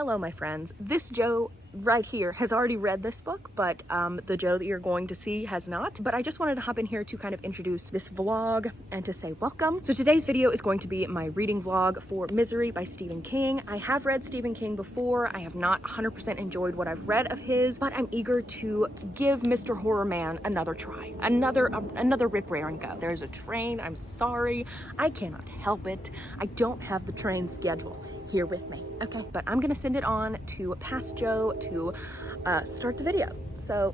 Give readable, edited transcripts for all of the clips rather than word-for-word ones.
Hello, my friends. This Joe right here has already read this book, but the Joe that you're going to see has not. But I just wanted to hop in here to kind of introduce this vlog and to say welcome. So today's video is going to be my reading vlog for Misery by Stephen King. I have read Stephen King before. I have not 100% enjoyed what I've read of his, but I'm eager to give Mr. Horror Man another try, another rip, rare, and go. There's a train. I'm sorry. I cannot help it. I don't have the train schedule here with me, okay? But I'm gonna send it on to Past Joe to start the video. So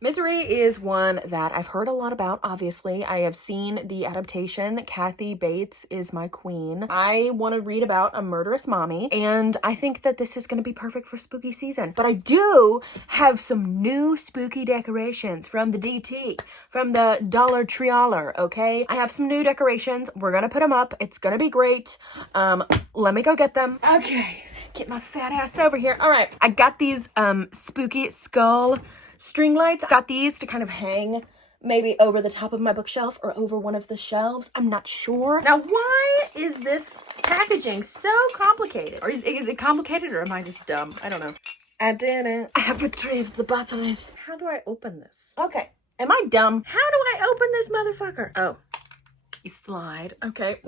Misery is one that I've heard a lot about, obviously. I have seen the adaptation. Kathy Bates is my queen. I want to read about a murderous mommy, and I think that this is going to be perfect for spooky season. But I do have some new spooky decorations from the DT, from the Dollar Trealer, okay? I have some new decorations. We're going to put them up. It's going to be great. Let me go get them. Okay, get my fat ass over here. All right, I got these spooky skull string lights. Got these to kind of hang maybe over the top of my bookshelf or over one of the shelves. I'm not sure. Now, why is this packaging so complicated? Or is it complicated, or am I just dumb? I don't know. I did it. I have retrieved the batteries. How do I open this? Okay. Am I dumb? How do I open this motherfucker? Oh, you slide. Okay.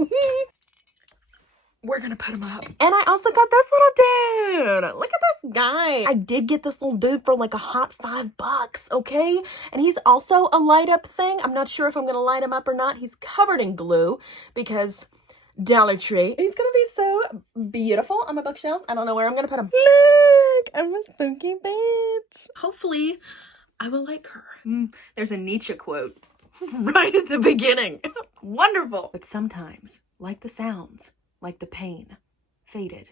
We're gonna put him up. And I also got this little dude. Look at this guy. I did get this little dude for like a hot $5, okay? And he's also a light up thing. I'm not sure if I'm gonna light him up or not. He's covered in glue because Dollar Tree. He's gonna be so beautiful on my bookshelves. I don't know where I'm gonna put him. Look, I'm a spooky bitch. Hopefully, I will like her. There's a Nietzsche quote right at the beginning. Wonderful. But sometimes, like the sounds, like the pain, faded,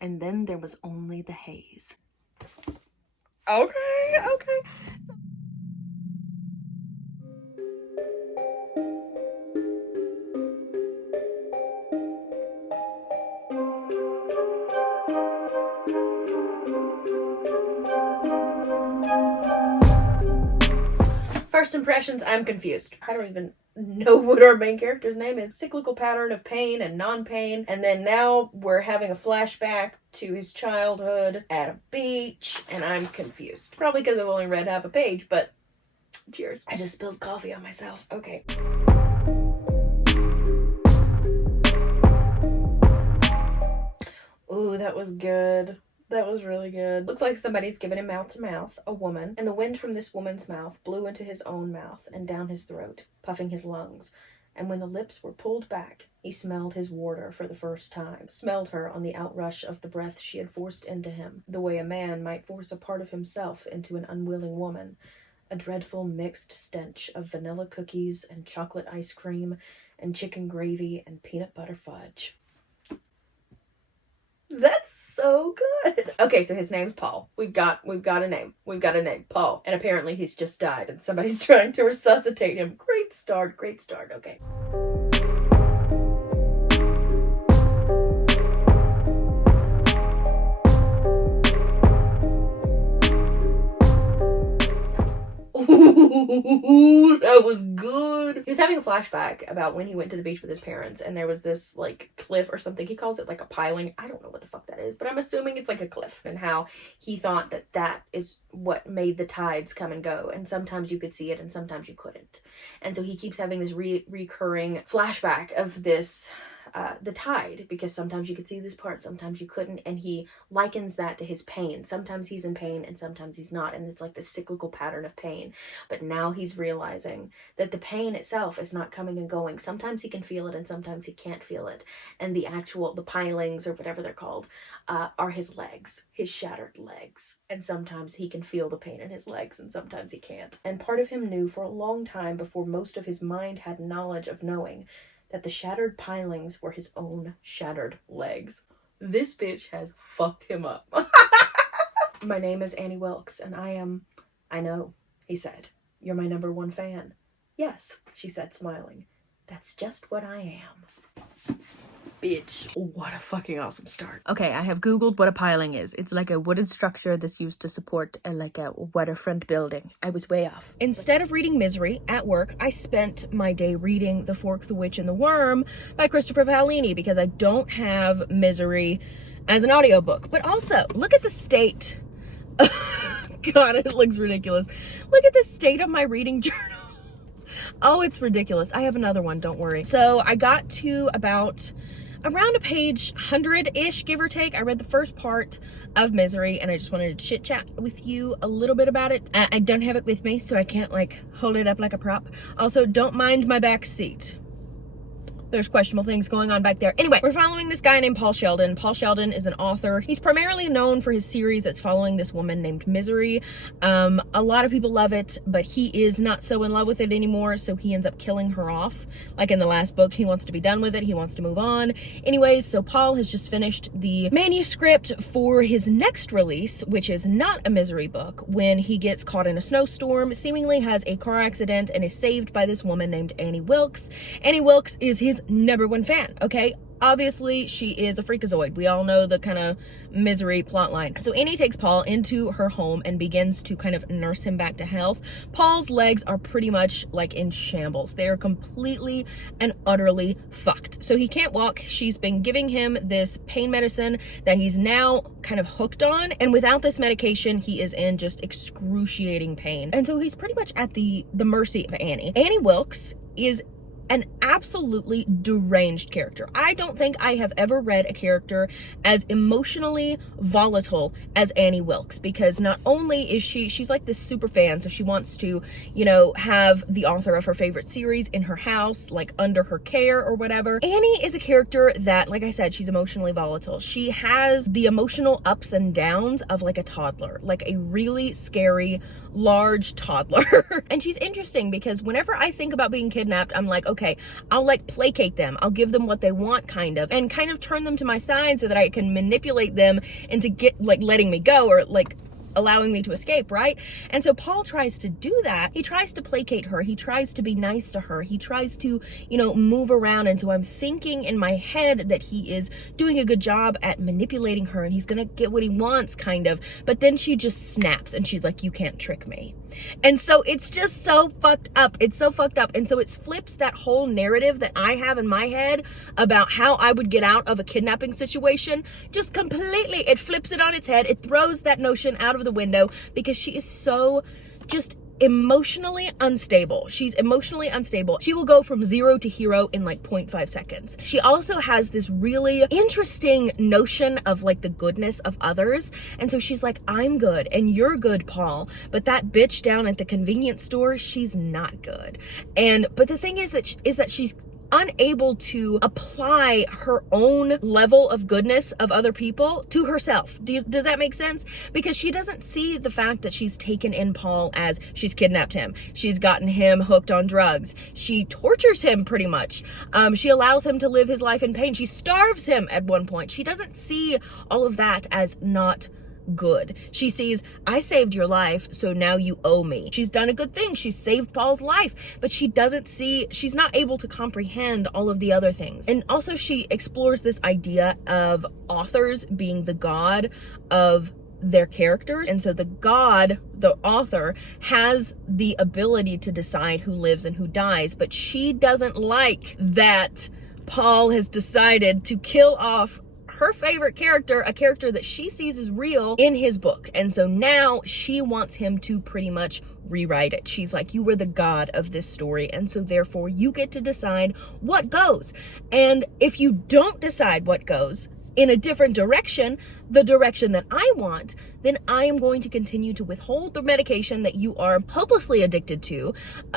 and then there was only the haze. Okay. First impressions, I'm confused. I don't even know what our main character's name is. Cyclical pattern of pain and non-pain, and then now we're having a flashback to his childhood at a beach, and I'm confused. Probably because I've only read half a page, but cheers. I just spilled coffee on myself. Okay. Ooh, that was good. That was really good. Looks like somebody's giving him mouth to mouth, a woman, and the wind from this woman's mouth blew into his own mouth and down his throat, puffing his lungs. And when the lips were pulled back, he smelled his warder for the first time, smelled her on the outrush of the breath she had forced into him, the way a man might force a part of himself into an unwilling woman, a dreadful mixed stench of vanilla cookies and chocolate ice cream and chicken gravy and peanut butter fudge. That's so good. Okay, so his name's Paul. We've got a name. We've got a name, Paul. And apparently he's just died and somebody's trying to resuscitate him. Great start, okay. Ooh, that was good. He was having a flashback about when he went to the beach with his parents, and there was this like cliff or something. He calls it like a piling. I don't know what the fuck that is, but I'm assuming it's like a cliff, and how he thought that that is what made the tides come and go, and sometimes you could see it and sometimes you couldn't. And so he keeps having this recurring flashback of this the tide, because sometimes you could see this part, sometimes you couldn't, and he likens that to his pain. Sometimes he's in pain and sometimes he's not, and it's like this cyclical pattern of pain. But now he's realizing that the pain itself is not coming and going. Sometimes he can feel it and sometimes he can't feel it, and the pilings or whatever they're called are his legs, his shattered legs, and sometimes he can feel the pain in his legs and sometimes he can't. And part of him knew for a long time, before most of his mind had knowledge of knowing, that the shattered pilings were his own shattered legs. This bitch has fucked him up. My name is Annie Wilkes, and I know, he said. You're my #1 fan. Yes, she said, smiling. That's just what I am. bitch. What a fucking awesome start. Okay, I have Googled what a piling is. It's like a wooden structure that's used to support like a waterfront building. I was way off. Instead of reading Misery at work, I spent my day reading The Fork, the Witch, and the Worm by Christopher Paolini because I don't have Misery as an audiobook. But also, look at the state. God, it looks ridiculous. Look at the state of my reading journal. Oh, it's ridiculous. I have another one, don't worry. So I got to about around a page 100-ish, give or take. I read the first part of Misery, and I just wanted to chit chat with you a little bit about it. I don't have it with me, so I can't like hold it up like a prop. Also, don't mind my back seat. There's questionable things going on back there. Anyway, we're following this guy named Paul Sheldon. Paul Sheldon is an author. He's primarily known for his series that's following this woman named Misery. A lot of people love it, but he is not so in love with it anymore, so he ends up killing her off. Like in the last book, he wants to be done with it. He wants to move on. Anyways, so Paul has just finished the manuscript for his next release, which is not a Misery book, when he gets caught in a snowstorm, seemingly has a car accident, and is saved by this woman named Annie Wilkes. Annie Wilkes is his #1 fan, okay? Obviously, she is a freakazoid. We all know the kind of Misery plotline. So Annie takes Paul into her home and begins to kind of nurse him back to health. Paul's legs are pretty much like in shambles. They are completely and utterly fucked. So he can't walk. She's been giving him this pain medicine that he's now kind of hooked on. And without this medication, he is in just excruciating pain. And so he's pretty much at the mercy of Annie. Annie Wilkes is an absolutely deranged character. I don't think I have ever read a character as emotionally volatile as Annie Wilkes, because not only is she's like this super fan, so she wants to, you know, have the author of her favorite series in her house, like under her care or whatever. Annie is a character that, like I said, she's emotionally volatile. She has the emotional ups and downs of like a toddler, like a really scary, large toddler. And she's interesting because whenever I think about being kidnapped, I'm like, okay, I'll like placate them. I'll give them what they want and kind of turn them to my side so that I can manipulate them into letting me go, or like allowing me to escape, right? And so Paul tries to do that. He tries to placate her. He tries to be nice to her. He tries to, you know, move around. And so I'm thinking in my head that he is doing a good job at manipulating her and he's gonna get what he wants, kind of. But then she just snaps and she's like, you can't trick me. And so it's just so fucked up. It's so fucked up. And so it flips that whole narrative that I have in my head about how I would get out of a kidnapping situation. Just completely, it flips it on its head. It throws that notion out of the window because she is so just emotionally unstable. She's emotionally unstable. She will go from 0 to hero in like 0.5 seconds. She also has this really interesting notion of like the goodness of others. And so she's like, I'm good and you're good, Paul, but that bitch down at the convenience store, she's not good. But the thing is that she's unable to apply her own level of goodness of other people to herself. Does that make sense? Because she doesn't see the fact that she's taken in Paul as she's kidnapped him. She's gotten him hooked on drugs. She tortures him pretty much. She allows him to live his life in pain. She starves him at one point. She doesn't see all of that as not good. She sees, I saved your life, so now you owe me. She's done a good thing. She's saved Paul's life, but she doesn't see, she's not able to comprehend all of the other things. And also she explores this idea of authors being the god of their characters. And so the god, the author, has the ability to decide who lives and who dies, but she doesn't like that Paul has decided to kill off her favorite character, a character that she sees as real in his book. And so now she wants him to pretty much rewrite it. She's like, you were the god of this story, and so therefore you get to decide what goes. And if you don't decide what goes in a different direction, the direction that I want, then I am going to continue to withhold the medication that you are hopelessly addicted to,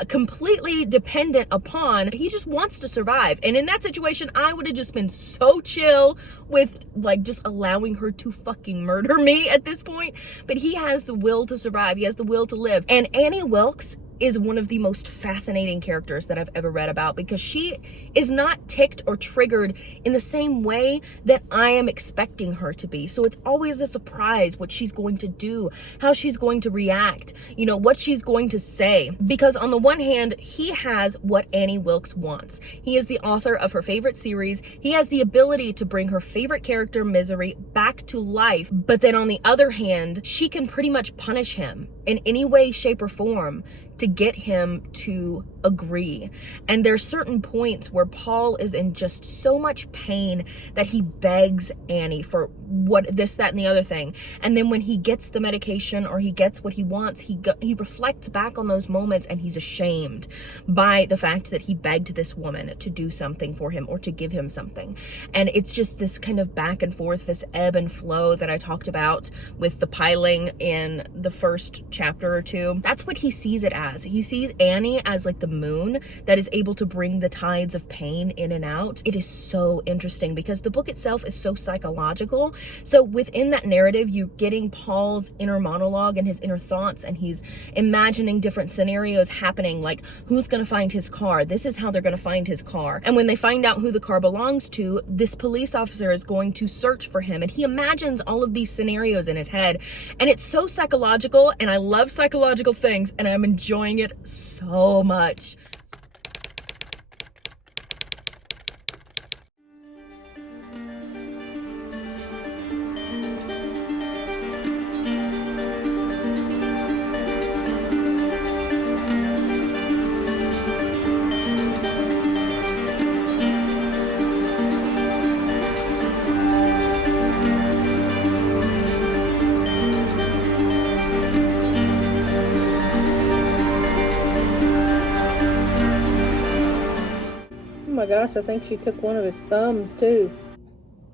completely dependent upon. He just wants to survive. And in that situation, I would have just been so chill with like just allowing her to fucking murder me at this point. But he has the will to survive. He has the will to live. And Annie Wilkes is one of the most fascinating characters that I've ever read about, because she is not ticked or triggered in the same way that I am expecting her to be. So it's always a surprise what she's going to do, how she's going to react, you know, what she's going to say. Because on the one hand, he has what Annie Wilkes wants. He is the author of her favorite series. He has the ability to bring her favorite character, Misery, back to life. But then on the other hand, she can pretty much punish him in any way, shape, or form to get him to agree. And there's certain points where Paul is in just so much pain that he begs Annie for what this, that, and the other thing. And then when he gets the medication or he gets what he wants, he reflects back on those moments and he's ashamed by the fact that he begged this woman to do something for him or to give him something. And it's just this kind of back and forth, this ebb and flow that I talked about with the piling in the first chapter or two. That's what he sees it as. He sees Annie as like the moon that is able to bring the tides of pain in and out. It is so interesting because the book itself is so psychological. So within that narrative, you're getting Paul's inner monologue and his inner thoughts, and he's imagining different scenarios happening, like who's going to find his car. This is how they're going to find his car. And when they find out who the car belongs to, this police officer is going to search for him. And he imagines all of these scenarios in his head. And it's so psychological, and I love psychological things, and I'm enjoying it so much. Oh my gosh, I think she took one of his thumbs too.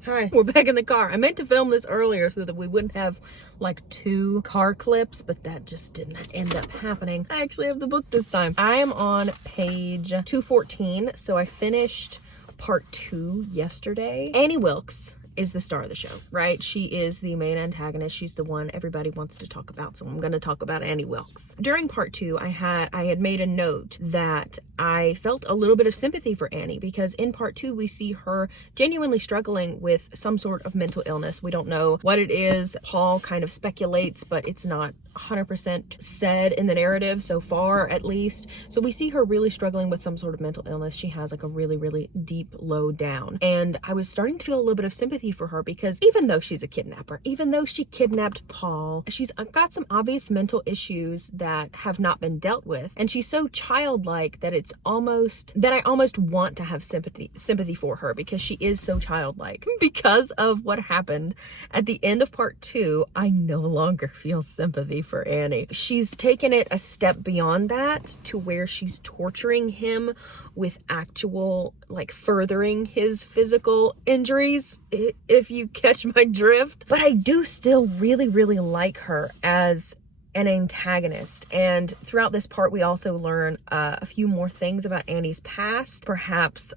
Hi, we're back in the car. I meant to film this earlier so that we wouldn't have like 2 car clips, but that just didn't end up happening. I actually have the book this time. I am on page 214, so I finished part 2 yesterday. Annie Wilkes is the star of the show, right? She is the main antagonist. She's the one everybody wants to talk about. So I'm going to talk about Annie Wilkes. During part 2, I had made a note that I felt a little bit of sympathy for Annie, because in part 2, we see her genuinely struggling with some sort of mental illness. We don't know what it is. Paul kind of speculates, but it's not 100% said in the narrative so far, at least. So we see her really struggling with some sort of mental illness. She has like a really, really deep low down. And I was starting to feel a little bit of sympathy for her, because even though she's a kidnapper, even though she kidnapped Paul, she's got some obvious mental issues that have not been dealt with. And she's so childlike that I almost want to have sympathy for her, because she is so childlike. Because of what happened at the end of part 2, I no longer feel sympathy for Annie. She's taken it a step beyond that to where she's torturing him with actual, like, furthering his physical injuries, if you catch my drift. But I do still really, really like her as an antagonist. And throughout this part, we also learn a few more things about Annie's past, perhaps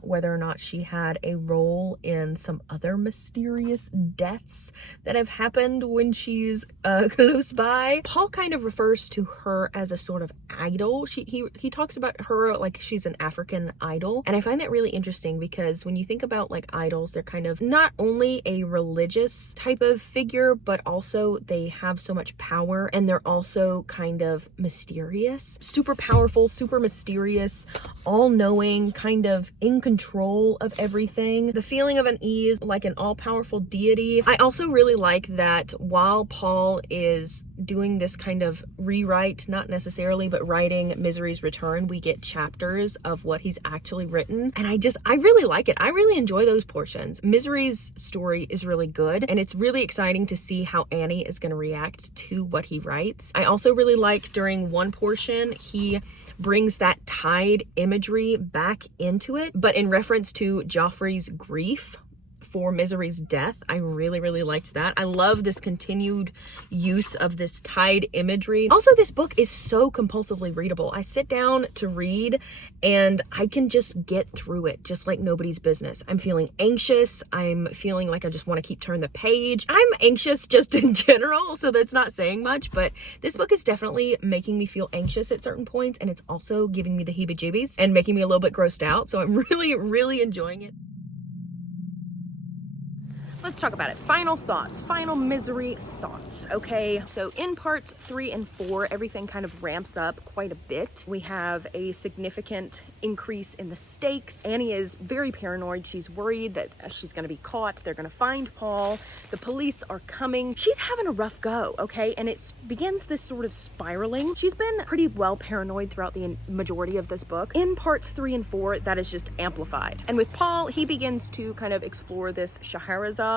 whether or not she had a role in some other mysterious deaths that have happened when she's close by. Paul kind of refers to her as a sort of idol. He talks about her like she's an African idol, and I find that really interesting, because when you think about like idols, they're kind of not only a religious type of figure, but also they have so much power, and they're also kind of mysterious, super powerful, super mysterious, all-knowing, kind of in control of everything. The feeling of unease, like an all-powerful deity. I also really like that while Paul is doing this kind of rewrite, not necessarily, but writing Misery's Return, we get chapters of what he's actually written. And I really like it. I really enjoy those portions. Misery's story is really good, and it's really exciting to see how Annie is going to react to what he writes. I also really like during one portion, he brings that tide imagery back into it, but in reference to Joffrey's grief before Misery's death. I really liked that. I love this continued use of this tied imagery. Also, this book is so compulsively readable. I sit down to read and I can just get through it just like nobody's business. I'm feeling anxious. I'm feeling like I just want to keep turning the page. I'm anxious just in general, so that's not saying much, but this book is definitely making me feel anxious at certain points, and it's also giving me the heebie-jeebies and making me a little bit grossed out, so I'm really enjoying it. Let's talk about it. Final thoughts, final Misery thoughts. Okay, so in parts 3 and 4, everything kind of ramps up quite a bit. We have a significant increase in the stakes. Annie is very paranoid. She's worried that she's going to be caught. They're going to find Paul. The police are coming. She's having a rough go, okay? And it begins this sort of spiraling. She's been pretty well paranoid throughout the majority of this book. In parts 3 and 4, that is just amplified. And with Paul, he begins to kind of explore this Scheherazade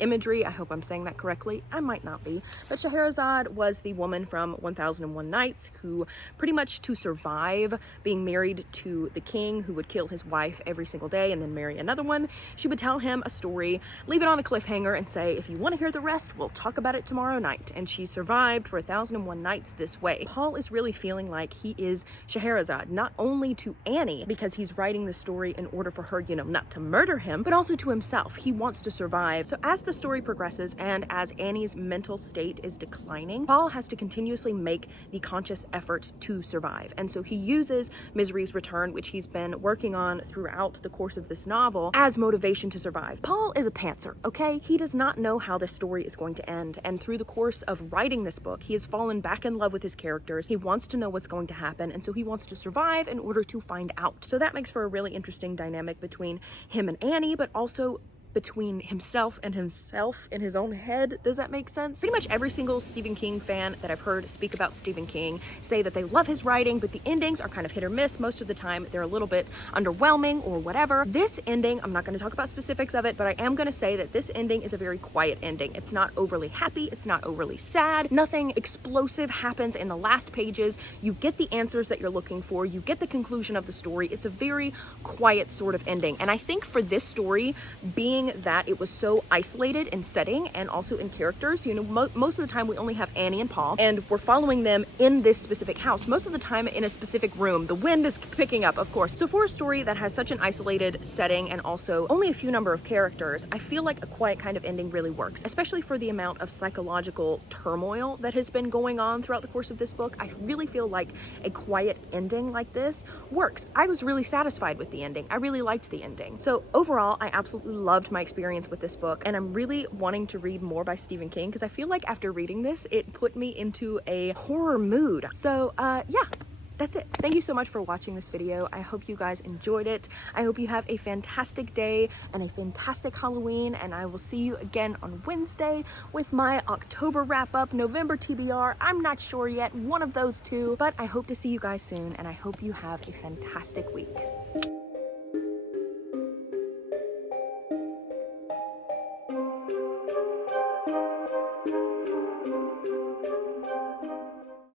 imagery. I hope I'm saying that correctly. I might not be. But Scheherazade was the woman from 1001 Nights who pretty much to survive being married to the king who would kill his wife every single day and then marry another one, she would tell him a story, leave it on a cliffhanger and say, if you want to hear the rest, we'll talk about it tomorrow night. And she survived for 1001 Nights this way. Paul is really feeling like he is Scheherazade, not only to Annie because he's writing the story in order for her, you know, not to murder him, but also to himself. He wants to survive. So as the story progresses and as Annie's mental state is declining, Paul has to continuously make the conscious effort to survive. And so he uses Misery's Return, which he's been working on throughout the course of this novel, as motivation to survive. Paul is a pantser, okay? He does not know how this story is going to end. And through the course of writing this book, he has fallen back in love with his characters. He wants to know what's going to happen. And so he wants to survive in order to find out. So that makes for a really interesting dynamic between him and Annie, but also between himself in his own head. Does that make sense? Pretty much every single Stephen King fan that I've heard speak about Stephen King say that they love his writing, but the endings are kind of hit or miss. Most of the time they're a little bit underwhelming or whatever. This ending, I'm not going to talk about specifics of it, but I am going to say that this ending is a very quiet ending. It's not overly happy. It's not overly sad. Nothing explosive happens in the last pages. You get the answers that you're looking for. You get the conclusion of the story. It's a very quiet sort of ending. And I think for this story, being that it was so isolated in setting and also in characters, you know, most of the time we only have Annie and Paul and we're following them in this specific house, most of the time in a specific room. The wind is picking up, of course. So for a story that has such an isolated setting and also only a few number of characters, I feel like a quiet kind of ending really works, especially for the amount of psychological turmoil that has been going on throughout the course of this book. I really feel like a quiet ending like this works. I was really satisfied with the ending. I really liked the ending. So overall, I absolutely loved my experience with this book, and I'm really wanting to read more by Stephen King because I feel like after reading this, it put me into a horror mood. So yeah, that's it. Thank you so much for watching this video. I hope you guys enjoyed it. I hope you have a fantastic day and a fantastic Halloween, and I will see you again on Wednesday with my October wrap-up, November TBR. I'm not sure yet, one of those two, but I hope to see you guys soon, and I hope you have a fantastic week.